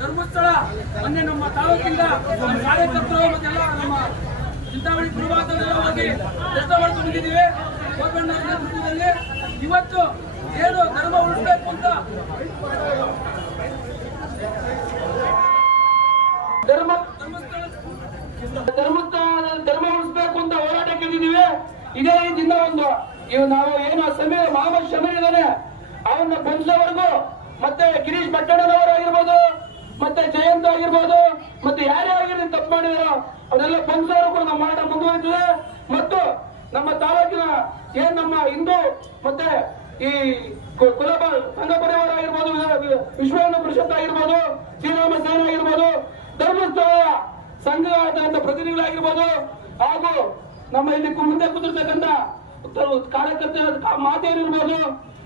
ಧರ್ಮಸ್ಥಳ, ಮೊನ್ನೆ ನಮ್ಮ ತಾಲೂಕಿಂದ ನಮ್ಮ ಕಾರ್ಯಕರ್ತರು ಮತ್ತೆಲ್ಲ ನಮ್ಮ ಚಿಂತಾಮಣಿ ಪೂರ್ವಾದನೆಲ್ಲ ಹೋಗಿ ದರ್ಶನ ಬಂದಿದ್ದೀವಿ. ಗೋಪಣ್ಣ ನೇತೃತ್ವದಲ್ಲಿ ಇವತ್ತು ಏನು ಧರ್ಮ ಉಳಿಸ್ಬೇಕು ಅಂತ ಧರ್ಮ ಧರ್ಮಸ್ಥಳ ಧರ್ಮ ಉಳಿಸ್ಬೇಕು ಅಂತ ಹೋರಾಟಕ್ಕೆ ಇದ್ದೀವಿ ಇದೇ ರೀತಿಯಿಂದ ಒಂದು. ಇವ್ ನಾವು ಏನು ಸಮೀರ ಮಹಮ್ಮದ್ ಶಮೀರ್ ಇದ್ದಾನೆ ಅವನ್ನ ಬಂಧಿಸೋವರೆಗೂ ಮತ್ತೆ ಗಿರೀಶ್ ಭಟ್ಟಣ್ಣನವರಾಗಿರ್ಬೋದು ಮತ್ತೆ ಜಯಂತ್ ಆಗಿರ್ಬೋದು, ಮತ್ತೆ ಯಾರೇ ಆಗಿರ್ಲಿ ತಪ್ಪು ಮಾಡಿದಾರೋ, ಅವರೆಲ್ಲ ಬಂಧಿಸೋವರೆಗೂ ನಮ್ಮ ಮಾಡ ಮುಂದುವರಿತದೆ. ಮತ್ತು ನಮ್ಮ ತಾಲೂಕಿನ ಏನ್ ನಮ್ಮ ಹಿಂದೂ ಮತ್ತೆ ಈ ಕುಲ ಸಂಘ ಪರಿವಾರ ಆಗಿರ್ಬೋದು ವಿಶ್ವವನ್ನು ಪರಿಷತ್ ಆಗಿರ್ಬೋದು, ಶ್ರೀರಾಮ ಸೇನೆ ಆಗಿರ್ಬೋದು, ಧರ್ಮಸ್ಥಳ ಸಂಘದ ಪ್ರತಿನಿಧಿಗಳಾಗಿರ್ಬೋದು, ಹಾಗೂ ನಮ್ಮ ಇಲ್ಲಿ ಮುಂದೆ ಕೂತಿರ್ತಕ್ಕಂಥ ಉತ್ತ- ಕಾರ್ಯಕರ್ತರ ಮಾತೆಯರಿರ್ಬೋದು,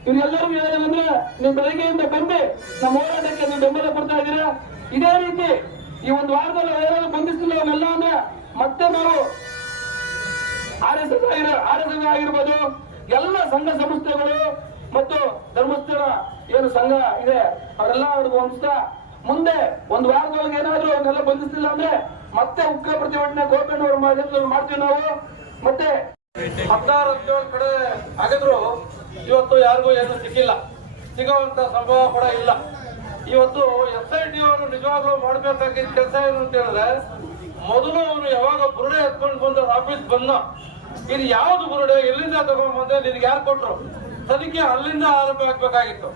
ಇವರೆಲ್ಲರೂ ಹೇಳೋದಂದ್ರೆ ನೀವು ಬೆಳಗ್ಗೆಯಿಂದ ಬಂದು ನಮ್ಮ ಹೋರಾಟಕ್ಕೆ ನೀವು ಬೆಂಬಲ ಕೊಡ್ತಾ ಇದ್ದೀರಾ? ಇದೇ ರೀತಿ ಈ ಒಂದು ವಾರದಲ್ಲಿ ಯಾರಾದ್ರೂ ಬಂಧಿಸಿಲ್ಲ ಅವನ್ನೆಲ್ಲ ಅಂದ್ರೆ ಮತ್ತೆ ನಾವು R S S R S S ಆಗಿರ್ಬೋದು ಸಂಘ ಸಂಸ್ಥೆಗಳು ಮತ್ತು ಧರ್ಮಸ್ಥಳ ಏನು ಸಂಘ ಇದೆ, ಅವರೆಲ್ಲ ಅವ್ರಿಗೆ ಹೊಂದಿಸ್ತಾ ಮುಂದೆ ಒಂದು ವಾರದೊಳಗೆ ಏನಾದ್ರು ಅವನ್ನೆಲ್ಲ ಬಂಧಿಸ್ತಿಲ್ಲ ಅಂದ್ರೆ ಮತ್ತೆ ಉಗ್ರ ಪ್ರತಿಭಟನೆ ಮಾಧ್ಯಮದಲ್ಲಿ ಮಾಡ್ತೀವಿ ನಾವು. ಮತ್ತೆ ಹದಿನಾರು, ಹದಿನೇಳು ಕಡೆ ಆಗಿದ್ರು, ಇವತ್ತು ಯಾರಿಗೂ ಏನು ಸಿಕ್ಕಿಲ್ಲ. ಸಿಗುವಂತ ಸಂಭವ ಕೂಡ ಇಲ್ಲ. ಇವತ್ತು ಎಸ್ ಐ ಟಿ ಅವರು ನಿಜವಾಗ್ಲೂ ಮಾಡ್ಬೇಕಾಗಿದ್ದ ಕೆಲಸ ಏನು ಅಂತ ಹೇಳಿದ್ರೆ, ಮೊದಲು ಅವನು ಯಾವಾಗ ಬುರುಡೆ ಎತ್ಕೊಂಡು ಬಂದ ಆಫೀಸ್ ಬಂದ ಇದು ಯಾವ್ದು ಬುರುಡೆ? ಎಲ್ಲಿಂದ ತಗೊಂಡ್ಬಂದ್ರೆ ನಿನ್ಗೆ ಯಾರು ಕೊಟ್ರು? ತನಿಖೆ ಅಲ್ಲಿಂದ ಆರಂಭ ಆಗ್ಬೇಕಾಗಿತ್ತು.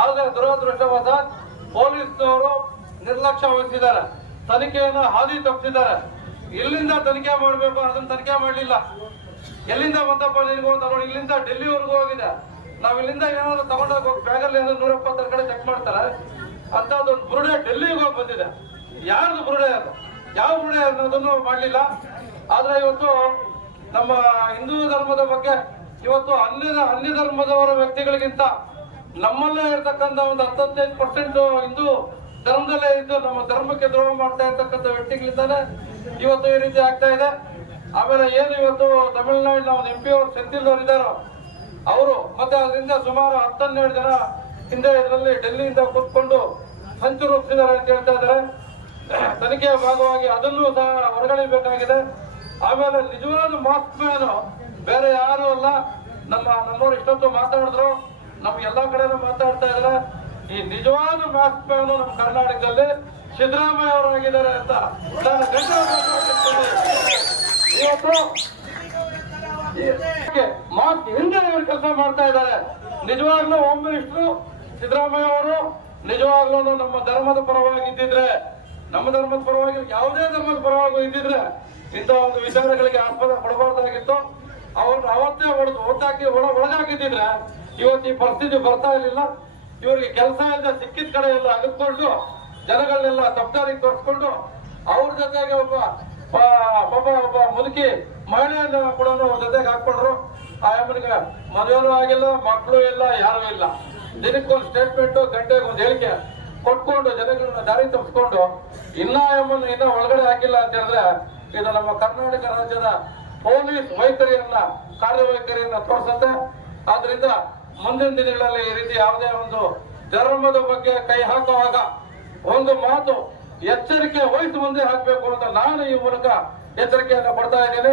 ಆದ್ರೆ ದುರದೃಷ್ಟವಾದ ಪೊಲೀಸ್ನವರು ನಿರ್ಲಕ್ಷ್ಯ ವಹಿಸಿದ್ದಾರೆ. ತನಿಖೆಯನ್ನು ಹಾದಿ ತಪ್ಪಿಸಿದ್ದಾರೆ. ಇಲ್ಲಿಂದ ತನಿಖೆ ಮಾಡಬೇಕು ಅದನ್ನ ತನಿಖೆ ಮಾಡಲಿಲ್ಲ. ಎಲ್ಲಿಂದ ಬಂದಪ್ಪ ನಿನಗೂ ಅಂತ ನೋಡಿ, ಇಲ್ಲಿಂದ ಡೆಲ್ಲಿವರೆಗೂ ಹೋಗಿದೆ. ನಾವ್ ಇಲ್ಲಿಂದ ಏನಾದ್ರು ತಗೊಂಡೋಗಿ ಹೋಗಿ ಬ್ಯಾಗಲ್ಲಿ ಏನಾದ್ರು ನೂರ ಎಪ್ಪತ್ತರ ಕಡೆ ಚೆಕ್ ಮಾಡ್ತಾರೆ? ಅಂತ ಒಂದು ಬುರುಡೆ ಡೆಲ್ಲಿಗೆ ಹೋಗಿ ಬಂದಿದೆ. ಯಾರ್ದು ಬುರುಡೆ ಅದು? ಯಾವ ಬುರುಡೆ ಅನ್ನೋದನ್ನು ಮಾಡಲಿಲ್ಲ. ಆದ್ರೆ ಇವತ್ತು ನಮ್ಮ ಹಿಂದೂ ಧರ್ಮದ ಬಗ್ಗೆ ಇವತ್ತು ಅನ್ಯ ಅನ್ಯ ಧರ್ಮದವರ ವ್ಯಕ್ತಿಗಳಿಗಿಂತ ನಮ್ಮಲ್ಲೇ ಇರ್ತಕ್ಕಂಥ ಒಂದು ಹತ್ತೈದು ಪರ್ಸೆಂಟ್ ಹಿಂದೂ ಧರ್ಮದಲ್ಲೇ ಇದ್ದು ನಮ್ಮ ಧರ್ಮಕ್ಕೆ ದ್ರೋಹ ಮಾಡ್ತಾ ಇರ್ತಕ್ಕಂಥ ವ್ಯಕ್ತಿಗಳಿಂದಾನೆ ಇವತ್ತು ಈ ರೀತಿ ಆಗ್ತಾ ಇದೆ. ಆಮೇಲೆ ಏನು ಇವತ್ತು ತಮಿಳುನಾಡಿನ ಒಂದು ಎಂ ಪಿ ಅವರು ಸೆಂಥಿಲ್ ಅವರು ಇದ್ದಾರೋ, ಅವರು ಮತ್ತೆ ಅದರಿಂದ ಸುಮಾರು ಹತ್ತನ್ನೆರಡು ಜನ ಹಿಂದೆ ಇದರಲ್ಲಿ ಡೆಲ್ಲಿಯಿಂದ ಕೂತ್ಕೊಂಡು ಸಂಚು ರೂಪಿಸಿದ್ದಾರೆ ಅಂತ ಹೇಳ್ತಾ ಇದ್ದಾರೆ. ತನಿಖೆಯ ಭಾಗವಾಗಿ ಅದನ್ನು ಸಹ ಹೊರಗಣಿಬೇಕಾಗಿದೆ ಆಮೇಲೆ ನಿಜವಾದ ಮಾಸ್ಕ್ ಮ್ಯಾನ್ ಬೇರೆ ಯಾರು ಅಲ್ಲ. ನಮ್ಮ ನಮ್ಮವ್ರು ಇಷ್ಟೊತ್ತು ಮಾತಾಡಿದ್ರು. ನಮ್ಗೆ ಎಲ್ಲಾ ಕಡೆ ಮಾತಾಡ್ತಾ ಇದ್ದಾರೆ. ಈ ನಿಜವಾದ ಮಾಸ್ಕ್ ಮ್ಯಾನ್ ನಮ್ಮ ಕರ್ನಾಟಕದಲ್ಲಿ ಸಿದ್ದರಾಮಯ್ಯ ಅವರಾಗಿದ್ದಾರೆ ಅಂತ ನಾನು ಇವತ್ತು ಮಾಸ್ಕ್ ಹಿಂದೆ ಇವರು ಕೆಲಸ ಮಾಡ್ತಾ ಇದ್ದಾರೆ. ನಿಜವಾಗ್ಲೂ ಹೋಮ್ ಮಿನಿಸ್ಟರ್ ಸಿದ್ದರಾಮಯ್ಯ ಅವರು ನಿಜವಾಗ್ಲೂ ನಮ್ಮ ಧರ್ಮದ ಪರವಾಗಿ ಇದ್ದಿದ್ರೆ ನಮ್ಮ ಧರ್ಮದ ಪರವಾಗಿ ಯಾವುದೇ ಧರ್ಮದ ಪರವಾಗಿ ಇದ್ದಿದ್ರೆ ಇಂಥ ಒಂದು ವಿಚಾರಗಳಿಗೆ ಆಸ್ಪದ ಕೊಡಬಾರ್ದಾಗಿತ್ತು. ಅವ್ರನ್ನ ಅವತ್ತೇ ಹೊಡೆದು ಓಟಾಕಿ ಒಳ ಒಳಗಾಕಿದ್ದಿದ್ರೆ ಇವತ್ತು ಈ ಪರಿಸ್ಥಿತಿ ಬರ್ತಾ ಇರಲಿಲ್ಲ. ಇವರಿಗೆ ಕೆಲಸ ಇಲ್ಲದೆ ಸಿಕ್ಕಿದ ಕಡೆ ಎಲ್ಲ ಅಗತ್ಕೊಂಡು ಜನಗಳನ್ನೆಲ್ಲ ತಪ್ಪದಾರಿಗೆ ತೋರಿಸ್ಕೊಂಡು ಅವ್ರ ಜೊತೆಗೆ ಒಬ್ಬ ಒಬ್ಬ ಒಬ್ಬ ಮುದುಕಿ ಮಹಿಳೆಯನ್ನ ಕೂಡ ಅವ್ರ ಜೊತೆಗೆ ಹಾಕೊಂಡ್ರು ಆ ಅಮ್ಮನಿಗೆ ಮದುವೆನೂ ಆಗಿಲ್ಲ, ಮಕ್ಕಳು ಇಲ್ಲ, ಯಾರೂ ಇಲ್ಲ. ದಿನಕ್ಕೊಂದು ಸ್ಟೇಟ್ಮೆಂಟು ಗಂಟೆಗೆ ಒಂದು ಹೇಳಿಕೆ. ಕೊಟ್ಕೊಂಡು ಜನಗಳನ್ನ ದಾರಿ ತಪ್ಪಿಸ್ಕೊಂಡು, ಇನ್ನ ಎಮ್ಮನ್ನು ಇನ್ನ ಒಳಗಡೆ ಹಾಕಿಲ್ಲ ಅಂತ ಹೇಳಿದ್ರೆ, ಇದು ನಮ್ಮ ಕರ್ನಾಟಕ ರಾಜ್ಯದ ಪೊಲೀಸ್ ವೈಖರಿಯನ್ನ, ಕಾರ್ಯವೈಖರಿಯನ್ನ ತೋರಿಸುತ್ತೆ. ಆದ್ರಿಂದ ಮುಂದಿನ ದಿನಗಳಲ್ಲಿ ಈ ರೀತಿ ಯಾವುದೇ ಒಂದು ಧರ್ಮದ ಬಗ್ಗೆ ಕೈ ಹಾಕುವಾಗ ಒಂದು ಮಾತು ಎಚ್ಚರಿಕೆ ವಹಿಸಿ ಮುಂದೆ ಹಾಕಬೇಕು ಅಂತ ನಾನು ಈ ಮೂಲಕ ಎಚ್ಚರಿಕೆಯನ್ನು ಕೊಡ್ತಾ ಇದ್ದೀನಿ.